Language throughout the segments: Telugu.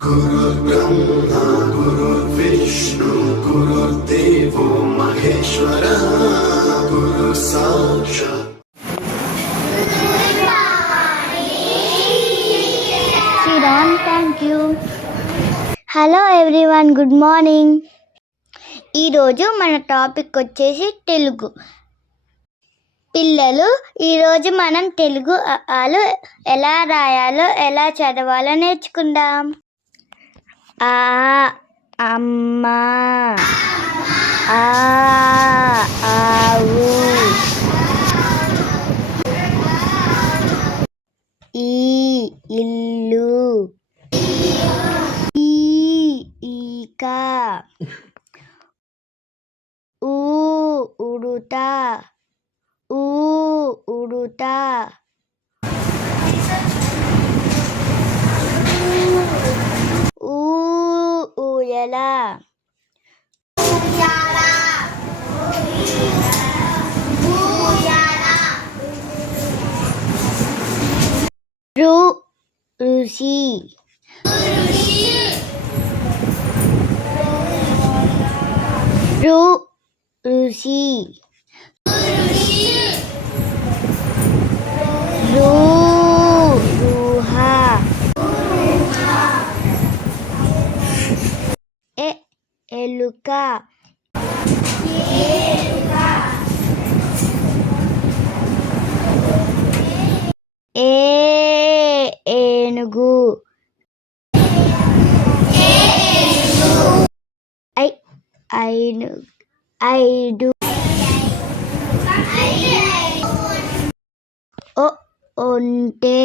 गुरुर्ब्रह्मा गुरुर्विष्णु गुरुर्देवो महेश्वरः गुरुः साक्षात् Shiron, thank you. Hello everyone good morning ఈరోజు మన టాపిక్ వచ్చేసి తెలుగు పిల్లలు ఈరోజు మనం తెలుగు ఆలు ఎలా రాయాలో ఎలా చదవాలో నేర్చుకుందాం ఆ అమ్మ. ఆ ఆవు ఈ ఇల్లు. ఈ ఈక. ఊ ఉడుత. ఊ ఉడుత. aussi. Je aussi. Je aussi. Et, et le cas. Yeah. ఏనుగు ఐ ఐను ఐదు ఓ ఒంటె.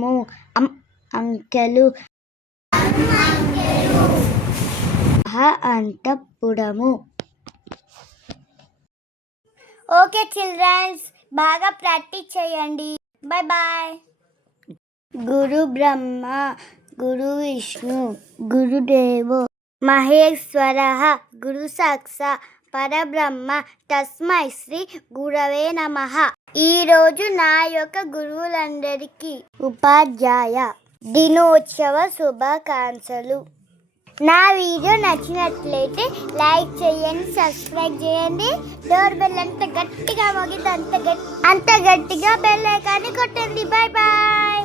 ము అం అంకెలు. అంతఃపురము. ఓకే చిల్డ్రన్స్ బాగా ప్రాక్టీస్ చేయండి. Bye bye. గురు బ్రహ్మ గురు విష్ణు గురుదేవో మహేశ్వర గురు సాక్ష పరబ్రహ్మ తస్మై శ్రీ గురవే నమ. ఈరోజు నా యొక్క గురువులందరికీ ఉపాధ్యాయ దినోత్సవ శుభాకాంక్షలు. నా వీడియో నచ్చినట్లయితే లైక్ చేయండి సబ్స్క్రైబ్ చేయండి. డోర్ బెల్ అంత గట్టిగా మోగింది అంత గట్టి అంత గట్టిగా బెల్ కానీ కొట్టండి. బాయ్. బాయ్